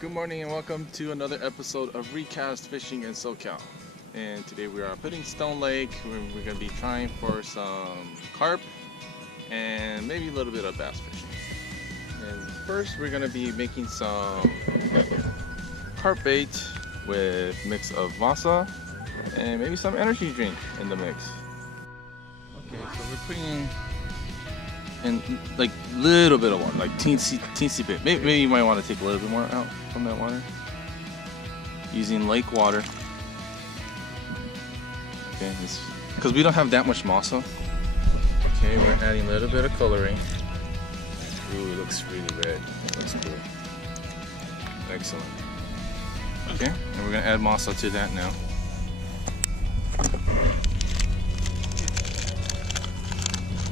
Good morning and welcome to another episode of ReCast Fishing SoCal. And today we are putting Stone Lake. We're going to be trying for some carp and maybe a little bit of bass fishing. And first we're going to be making some carp bait with a mix of masa and maybe some energy drink in the mix. Okay, so we're putting in like little bit of water, like teensy bit. Maybe you might want to take a little bit more out from that water. Using lake water. Okay, because we don't have that much masa. Okay, we're adding a little bit of coloring. Ooh, it looks really red. It looks cool. Excellent. Okay, and we're gonna add masa to that now.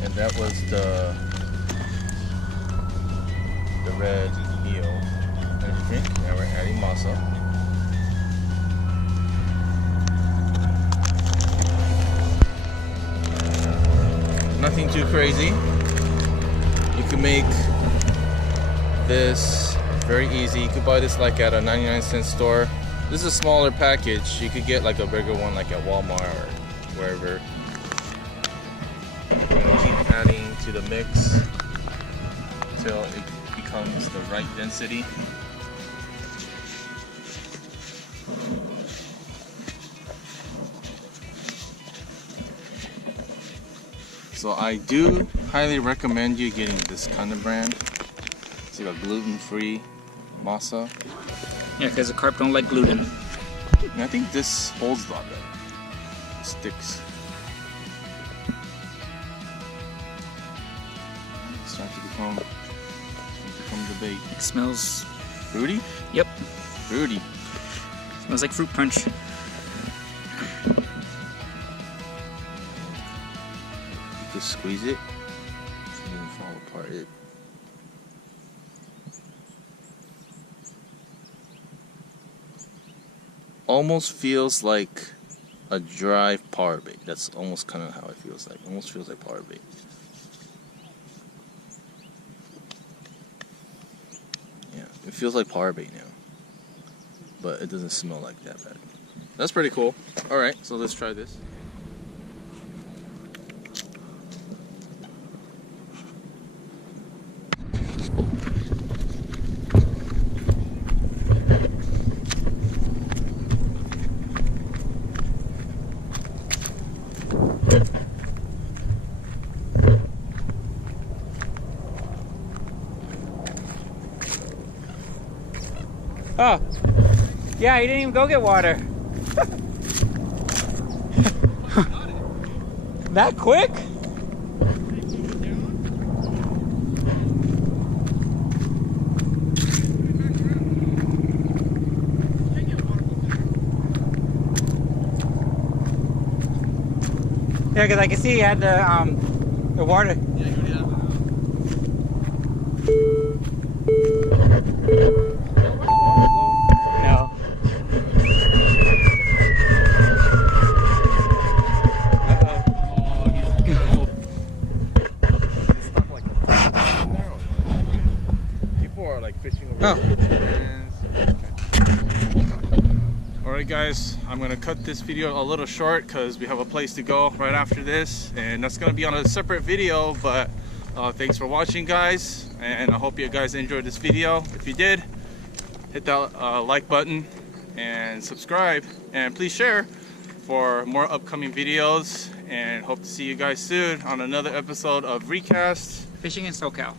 And that was the red eel energy drink. Now we're adding masa. Nothing too crazy. You can make this very easy. You could buy this like at a 99-cent store. This is a smaller package. You could get like a bigger one like at Walmart or wherever. We're gonna keep adding to the mix until it becomes the right density. So I do highly recommend you getting this kind of brand. It's like a gluten-free masa. Yeah, because the carp don't like gluten. And I think this holds a lot better. It sticks. It's starting to become the bait. It smells Fruity? Yep. Fruity. Smells like fruit punch. Just squeeze it. It doesn't fall apart. It almost feels like a dry power bait. That's almost kind of how it feels like. Almost feels like power bait. Yeah, it feels like power bait now, but it doesn't smell like that bad. That's pretty cool. All right, so let's try this. Oh, yeah, he didn't even go get water. That quick? Yeah, because I can see he had the water. No. People are like fishing over there. Alright guys, I'm gonna cut this video a little short because we have a place to go right after this, and that's gonna be on a separate video, but thanks for watching guys, and I hope you guys enjoyed this video. If you did, hit that like button and subscribe, and please share for more upcoming videos, and hope to see you guys soon on another episode of ReCast Fishing in SoCal.